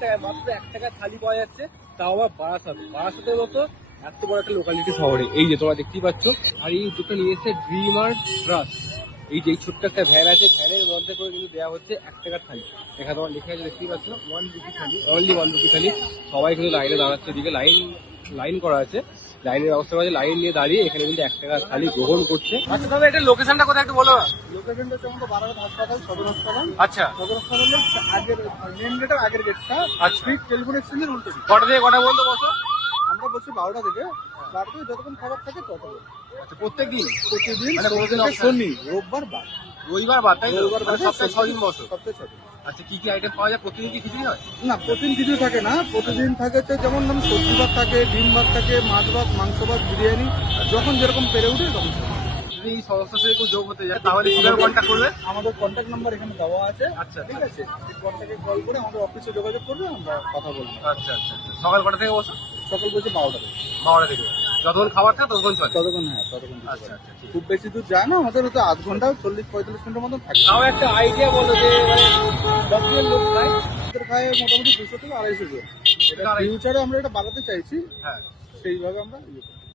টাকায়, মাত্র 1 টাকায় থালি পাওয়া যাচ্ছে, তাও আবার বারাসাতের মতো এত বড় একটা লোকালিটি শহরে। এই যে তোমরা দেখতেই পাচ্ছ, আর এই উদ্যোগটা নিয়ে এসেছে ড্রিমার ট্রাস্ট। এই যে এই ছোট্ট একটা ভ্যান আছে, ভ্যানের মধ্যে করে কিন্তু দেওয়া হচ্ছে 1 টাকার থালি। এখানে তোমার লিখে আছে, দেখতেই পাচ্ছ 1 রুপি থালি, অনলি 1 রুপি থালি। সবাই কিন্তু লাইনে দাঁড়াচ্ছে, এদিকে লাইন করা আছে, লাইনের ব্যবস্থা করা আছে, লাইন নিয়ে দাঁড়িয়ে এখানে কিন্তু 1 টাকার থালি গ্রহণ করছে। আচ্ছা তবে এটা লোকেশনটা কোথায় একটু বলো। লোকেশনটা হচ্ছে আমাদের বারাসাত হাসপাতাল, সদর হাসপাতাল। আচ্ছা, সদর হাসপাতালের আগের মেন গেটের আগের গেটটা। আচ্ছা, ঠিক টেলিফোন এক্সচেঞ্জের উল্টো দিকে। কটা থেকে কটা বলতো বসো? আমরা বলছি 12টা থেকে, 12টা থেকে যতক্ষণ খাবার থাকে ততক্ষণ। আচ্ছা, প্রত্যেকদিন প্রতিদিন মানে সোম থেকে শনি, রোববার বাদ। রবিবার বাদ, তাই তো? রবিবার মানে বাদে সপ্তাহে 6 দিন বসো? সপ্তাহে 6 দিন। আচ্ছা, কি কি আইটেম পাওয়া যায়? প্রতিদিন কি খিচুড়ি হয়? না, প্রতিদিন কিছু থাকে না। প্রতিদিন থাকে তো যেমন ধরুন সবজি ভাত থাকে, ডিম ভাত থাকে, মাছ ভাত, মাংস ভাত, বিরিয়ানি, যখন যেরকম পেরে উঠে তখন। যদি এই সংস্থার সাথে কেউ যোগ হতে যায় তাহলে কিভাবে কন্ট্যাক্ট করবে? আমাদের কন্ট্যাক্ট নাম্বার এখানে দেওয়া আছে। আচ্ছা, ঠিক আছে, এই কন্ট্যাক্টে কল করে আমাদের অফিসে যোগাযোগ করবে, আমরা কথা বলবো। আচ্ছা আচ্ছা আচ্ছা। সকাল কটা থেকে বসো? সকাল বলছে 12টা থেকে। 12টা থেকে যতক্ষণ খাবার থাকে ততক্ষণ চলে? ততক্ষণ, হ্যাঁ ততক্ষণ। আচ্ছা আচ্ছা, ঠিক। খুব বেশি দূর যায় না, আমাদের তো আধ ঘন্টা 40-45 মিনিটের মতন থাকে। তাও একটা আইডিয়া বলো যে মানে 10 জন লোক খায়? আমাদের খায় মোটামুটি 200 থেকে 250 জন। এটা ফিউচারে আমরা এটা বাড়াতে চাইছি, হ্যাঁ। সেইভাবে আমরা ইয়ে করি।